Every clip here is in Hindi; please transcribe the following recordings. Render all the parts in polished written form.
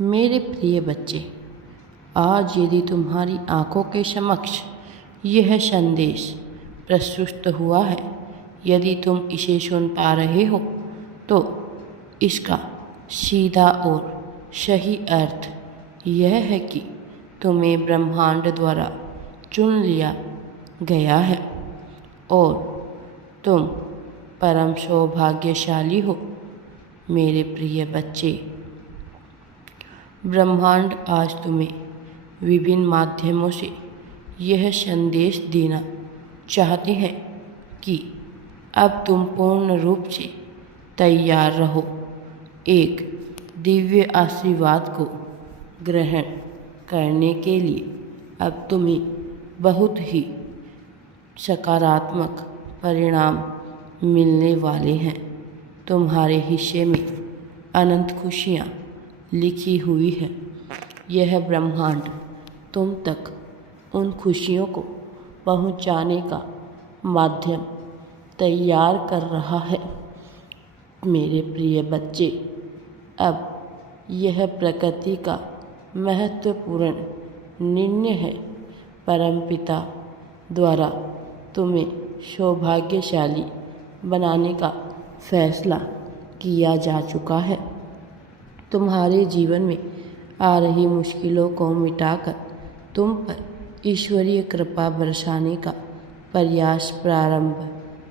मेरे प्रिय बच्चे, आज यदि तुम्हारी आंखों के समक्ष यह संदेश प्रस्तुत हुआ है, यदि तुम इसे सुन पा रहे हो, तो इसका सीधा और सही अर्थ यह है कि तुम्हें ब्रह्मांड द्वारा चुन लिया गया है और तुम परम सौभाग्यशाली हो। मेरे प्रिय बच्चे, ब्रह्मांड आज तुम्हें विभिन्न माध्यमों से यह संदेश देना चाहते हैं कि अब तुम पूर्ण रूप से तैयार रहो एक दिव्य आशीर्वाद को ग्रहण करने के लिए। अब तुम्हें बहुत ही सकारात्मक परिणाम मिलने वाले हैं। तुम्हारे हिस्से में अनंत खुशियाँ लिखी हुई है। यह ब्रह्मांड तुम तक उन खुशियों को पहुंचाने का माध्यम तैयार कर रहा है। मेरे प्रिय बच्चे, अब यह प्रकृति का महत्वपूर्ण निर्णय है। परमपिता द्वारा तुम्हें सौभाग्यशाली बनाने का फैसला किया जा चुका है। तुम्हारे जीवन में आ रही मुश्किलों को मिटाकर तुम पर ईश्वरीय कृपा बरसाने का प्रयास प्रारंभ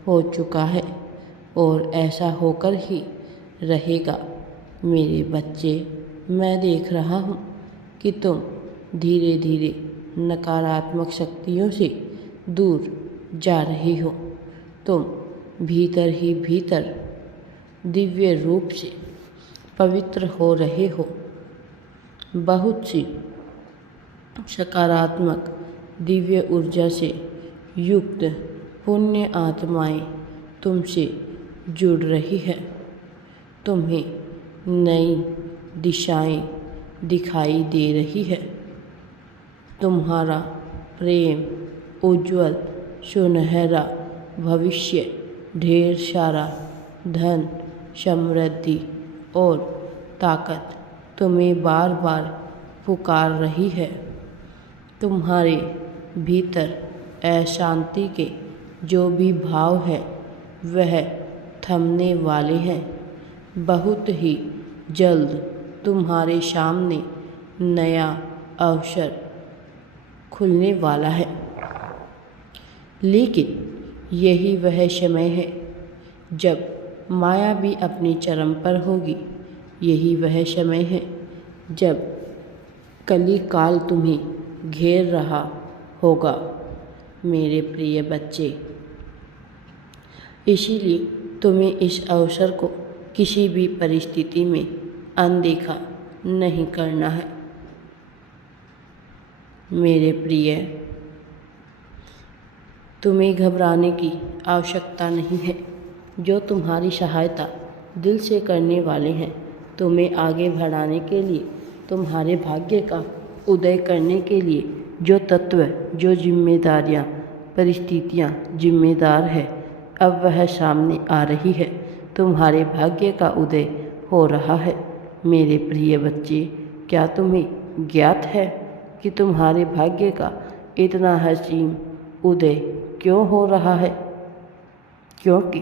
हो चुका है और ऐसा होकर ही रहेगा। मेरे बच्चे, मैं देख रहा हूँ कि तुम धीरे धीरे नकारात्मक शक्तियों से दूर जा रही हो। तुम भीतर ही भीतर दिव्य रूप से पवित्र हो रहे हो। बहुत सी सकारात्मक दिव्य ऊर्जा से युक्त पुण्य आत्माएं तुमसे जुड़ रही है। तुम्हें नई दिशाएं दिखाई दे रही है। तुम्हारा प्रेम उज्जवल सुनहरा भविष्य, ढेर सारा धन, समृद्धि और ताकत तुम्हें बार बार पुकार रही है। तुम्हारे भीतर अशांति के जो भी भाव है वह थमने वाले हैं। बहुत ही जल्द तुम्हारे सामने नया अवसर खुलने वाला है। लेकिन यही वह समय है जब माया भी अपनी चरम पर होगी। यही वह समय है जब कली काल तुम्हें घेर रहा होगा। मेरे प्रिय बच्चे, इसीलिए तुम्हें इस अवसर को किसी भी परिस्थिति में अनदेखा नहीं करना है। मेरे प्रिय, तुम्हें घबराने की आवश्यकता नहीं है। जो तुम्हारी सहायता दिल से करने वाले हैं, तुम्हें आगे बढ़ाने के लिए, तुम्हारे भाग्य का उदय करने के लिए जो तत्व, जो जिम्मेदारियां, परिस्थितियां जिम्मेदार है, अब वह सामने आ रही है। तुम्हारे भाग्य का उदय हो रहा है। मेरे प्रिय बच्चे, क्या तुम्हें ज्ञात है कि तुम्हारे भाग्य का इतना हसीन उदय क्यों हो रहा है? क्योंकि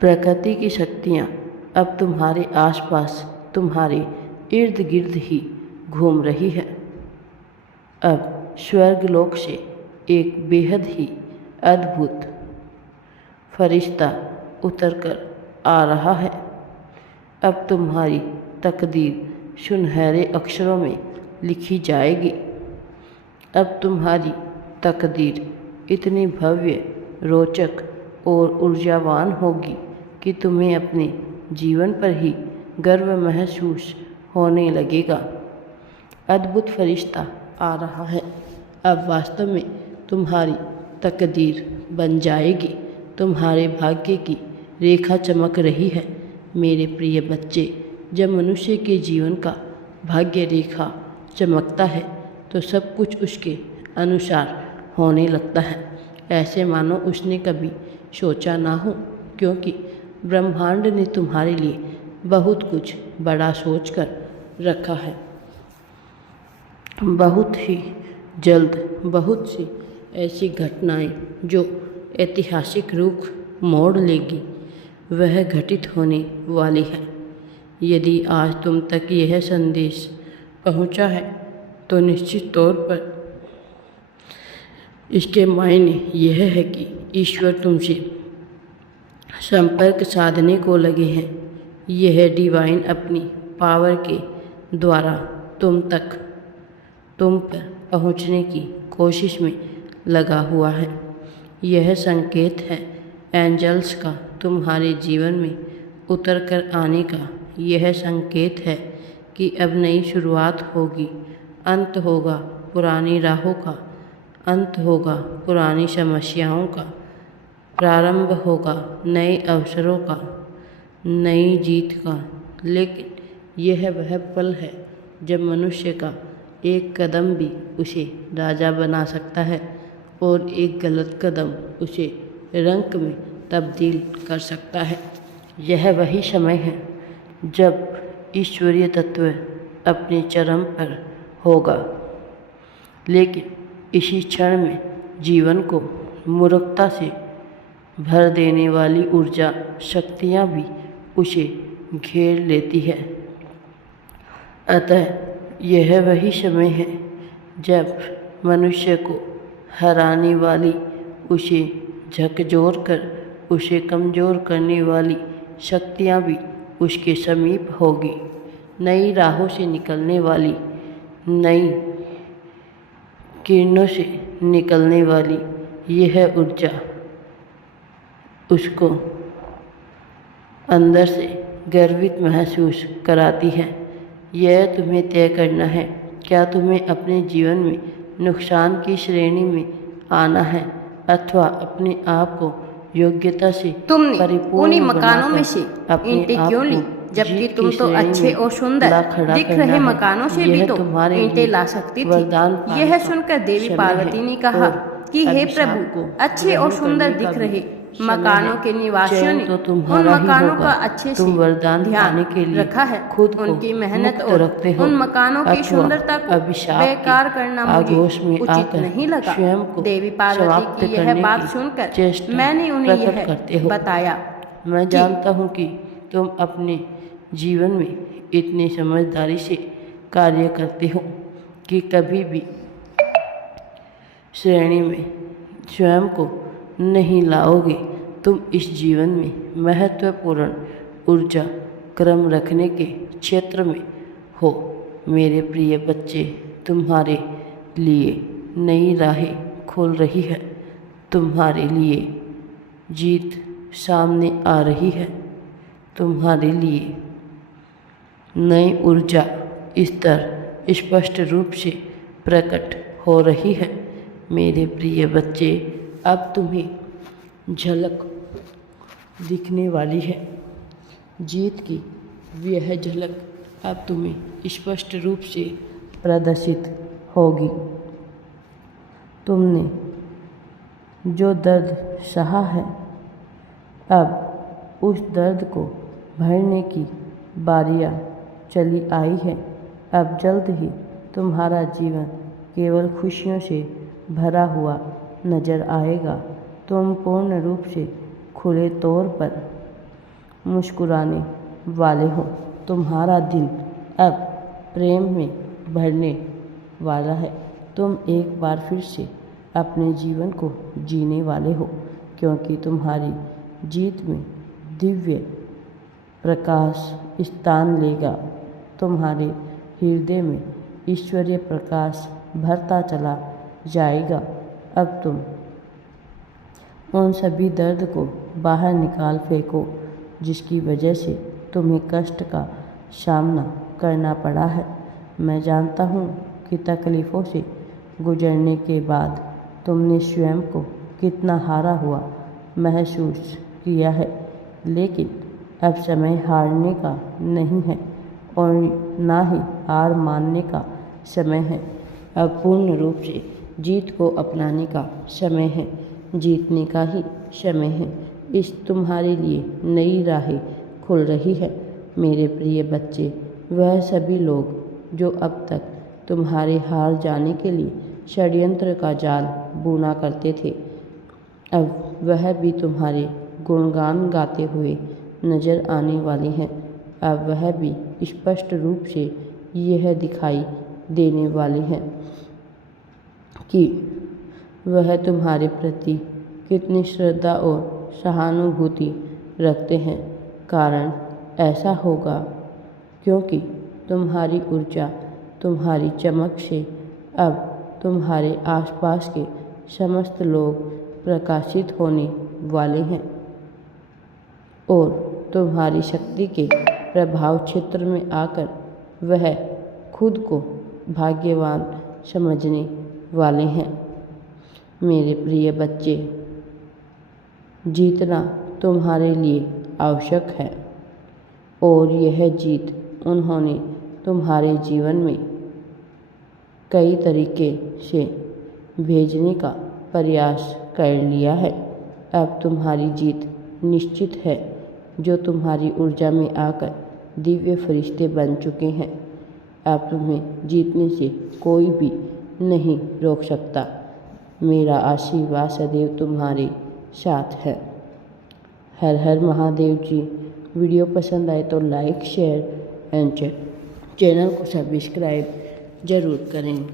प्रकृति की शक्तियाँ अब तुम्हारे आसपास, तुम्हारे इर्द गिर्द ही घूम रही है। अब स्वर्गलोक से एक बेहद ही अद्भुत फरिश्ता उतरकर आ रहा है। अब तुम्हारी तकदीर सुनहरे अक्षरों में लिखी जाएगी। अब तुम्हारी तकदीर इतनी भव्य, रोचक और ऊर्जावान होगी कि तुम्हें अपने जीवन पर ही गर्व महसूस होने लगेगा। अद्भुत फरिश्ता आ रहा है। अब वास्तव में तुम्हारी तकदीर बन जाएगी। तुम्हारे भाग्य की रेखा चमक रही है। मेरे प्रिय बच्चे, जब मनुष्य के जीवन का भाग्य रेखा चमकता है तो सब कुछ उसके अनुसार होने लगता है, ऐसे मानो उसने कभी सोचा ना हो। क्योंकि ब्रह्मांड ने तुम्हारे लिए बहुत कुछ बड़ा सोच कर रखा है। बहुत ही जल्द बहुत सी ऐसी घटनाएं जो ऐतिहासिक रूप मोड़ लेगी वह घटित होने वाली है। यदि आज तुम तक यह संदेश पहुंचा है तो निश्चित तौर पर इसके मायने यह है कि ईश्वर तुमसे संपर्क साधने को लगे हैं। यह डिवाइन अपनी पावर के द्वारा तुम पर पहुंचने की कोशिश में लगा हुआ है। यह संकेत है एंजल्स का तुम्हारे जीवन में उतर कर आने का। यह संकेत है कि अब नई शुरुआत होगी, अंत होगा पुरानी राहों का, अंत होगा पुरानी समस्याओं का, प्रारंभ होगा नए अवसरों का, नई जीत का। लेकिन यह वह पल है जब मनुष्य का एक कदम भी उसे राजा बना सकता है और एक गलत कदम उसे रंक में तब्दील कर सकता है। यह वही समय है जब ईश्वरीय तत्व अपने चरम पर होगा, लेकिन इसी क्षण में जीवन को मूर्खता से भर देने वाली ऊर्जा शक्तियाँ भी उसे घेर लेती है। अतः यह वही समय है जब मनुष्य को हराने वाली, उसे झकझोर कर उसे कमज़ोर करने वाली शक्तियाँ भी उसके समीप होगी। नई राहों से निकलने वाली, नई किरणों से निकलने वाली यह ऊर्जा उसको अंदर से गर्वित महसूस कराती है। यह तुम्हें तय करना है, क्या तुम्हें अपने जीवन में नुकसान की श्रेणी में आना है अथवा अपने आप को योग्यता से तुमने उन्हीं मकानों में से ईंटें क्यों ली, जबकि तुम तो अच्छे और सुंदर दिख रहे मकानों से भी तो ईंटें ला सकती थी। यह सुनकर देवी पार्वती ने कहा कि हे प्रभु, अच्छे और सुंदर दिख रहे मकानों के निवासियों ने उन मकानों का अच्छे से ध्यान रखा है। खुद उनकी मेहनत और उन मकानों की सुंदरता को बेकार करना मुझे उचित नहीं लगा। देवी पार्वती की यह बात सुनकर मैंने उन्हें यह बताया। मैं जानता हूँ कि तुम अपने जीवन में इतनी समझदारी से कार्य करते हो कि कभी भी श्रेणी में स्वयं को नहीं लाओगे। तुम इस जीवन में महत्वपूर्ण ऊर्जा क्रम रखने के क्षेत्र में हो। मेरे प्रिय बच्चे, तुम्हारे लिए नई राहें खुल रही है। तुम्हारे लिए जीत सामने आ रही है। तुम्हारे लिए नई ऊर्जा स्तर स्पष्ट रूप से प्रकट हो रही है। मेरे प्रिय बच्चे, अब तुम्हें झलक दिखने वाली है। जीत की यह झलक अब तुम्हें स्पष्ट रूप से प्रदर्शित होगी। तुमने जो दर्द सहा है, अब उस दर्द को भरने की बारियां चली आई है। अब जल्द ही तुम्हारा जीवन केवल खुशियों से भरा हुआ नजर आएगा। तुम पूर्ण रूप से खुले तौर पर मुस्कुराने वाले हो। तुम्हारा दिल अब प्रेम में भरने वाला है। तुम एक बार फिर से अपने जीवन को जीने वाले हो, क्योंकि तुम्हारी जीत में दिव्य प्रकाश स्थान लेगा। तुम्हारे हृदय में ईश्वरीय प्रकाश भरता चला जाएगा। अब तुम उन सभी दर्द को बाहर निकाल फेंको जिसकी वजह से तुम्हें कष्ट का सामना करना पड़ा है। मैं जानता हूँ कि तकलीफ़ों से गुजरने के बाद तुमने स्वयं को कितना हारा हुआ महसूस किया है, लेकिन अब समय हारने का नहीं है और ना ही हार मानने का समय है। अब पूर्ण रूप से जीत को अपनाने का समय है। जीतने का ही समय है। इस तुम्हारे लिए नई राहें खुल रही है। मेरे प्रिय बच्चे, वह सभी लोग जो अब तक तुम्हारे हार जाने के लिए षड्यंत्र का जाल बुना करते थे, अब वह भी तुम्हारे गुणगान गाते हुए नजर आने वाले हैं। अब वह भी स्पष्ट रूप से यह दिखाई देने वाले हैं कि वह तुम्हारे प्रति कितनी श्रद्धा और सहानुभूति रखते हैं। कारण ऐसा होगा क्योंकि तुम्हारी ऊर्जा, तुम्हारी चमक से अब तुम्हारे आसपास के समस्त लोग प्रकाशित होने वाले हैं और तुम्हारी शक्ति के प्रभाव क्षेत्र में आकर वह खुद को भाग्यवान समझने वाले हैं। मेरे प्रिय बच्चे, जीतना तुम्हारे लिए आवश्यक है और यह जीत उन्होंने तुम्हारे जीवन में कई तरीके से भेजने का प्रयास कर लिया है। अब तुम्हारी जीत निश्चित है, जो तुम्हारी ऊर्जा में आकर दिव्य फरिश्ते बन चुके हैं। अब तुम्हें जीतने से कोई भी नहीं रोक सकता। मेरा आशीर्वाद सदैव तुम्हारे साथ है। हर हर महादेव जी। वीडियो पसंद आए तो लाइक, शेयर एंड चैनल को सब्सक्राइब जरूर करें।